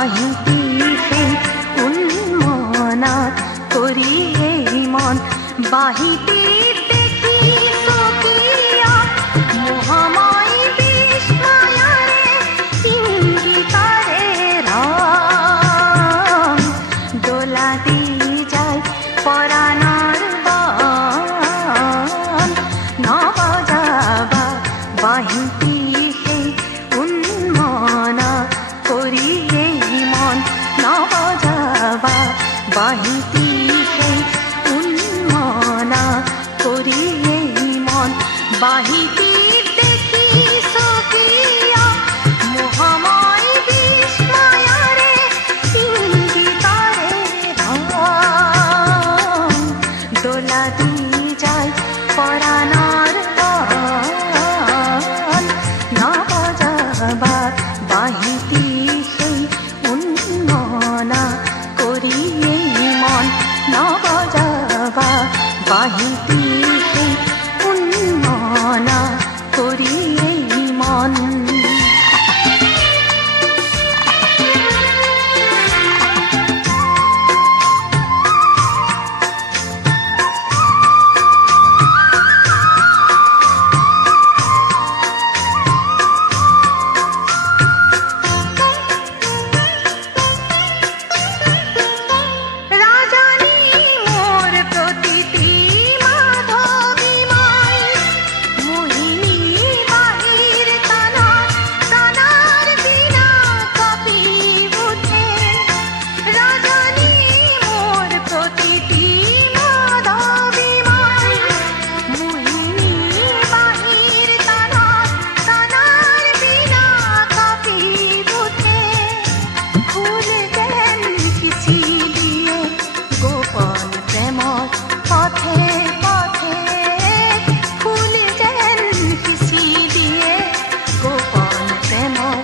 বাহিতি সেই উন্মনা করিয়ে মন বাহিতি দেখি সকিয়া মহাময় বিস্ময়রে ইঙ্গিতারে রং দোলাতি যায় পরাণর বন নবজাবা বাহিতি সেই উন্মনা করিয়ে মন নবজাবা বাহিতি সেই উন্মনা করিয়ে মন বাহিতি দেখি সকিয়া মহাময় বিস্ময়রে ইঙ্গিতারে রং দোলাতি যায় পরাণর বন নবজাবা বাহিতি সেই উন্মনা করিয়ে মন নবজাবা বাহিতি সেই উন্মনা করিয়ে মন রাজানি মোর প্রতিটি মাধবীময় মোহিনী বাহির তানার বিনা কাঁপি উঠে রাজানি মোর প্রতিটি মাধবীময় মোহিনী বাহির তানার বিনা কাঁপি উঠে ফুল দেন কিছু দিয়ে গোপন প্রেমর পথে পথে ফুল দেন কিছু দিয়ে গোপন প্রেমর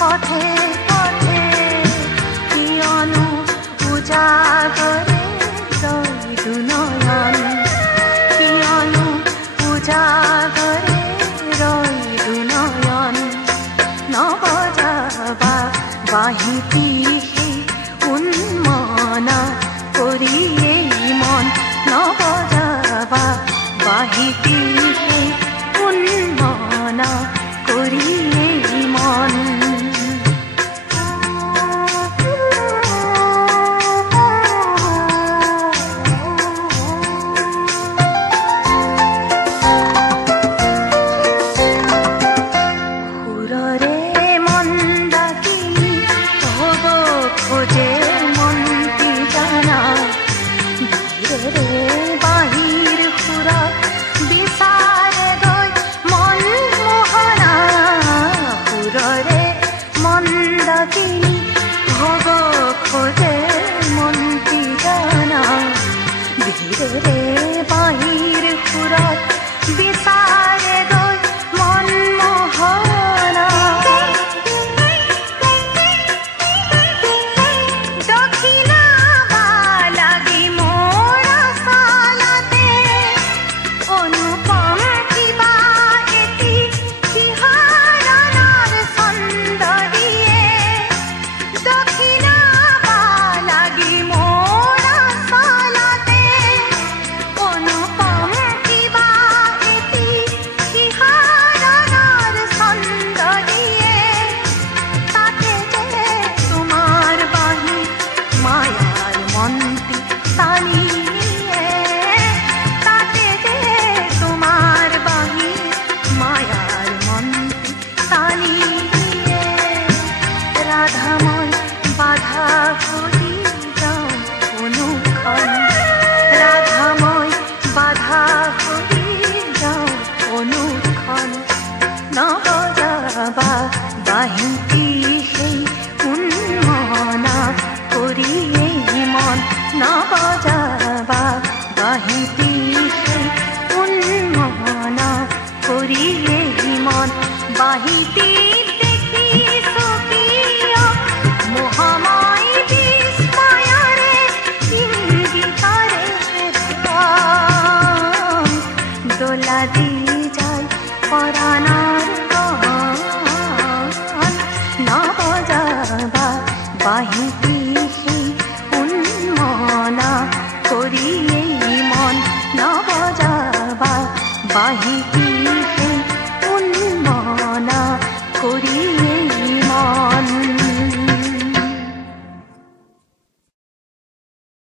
পথে পথে কিয়নো উজাগরে রয় দুনয়ন কিয়নো উজাগরে রয় দুনয়ন নবজাবা বাহিতি সেই উন্মনা করিয়ে মন নবজাবা বাহিতি সেই উন্মনা করিয়ে মন হুররে মন্দাকিনী তব খোঁজে মন্তি জানা ধীরে রে বাহির হুরা বাঁহী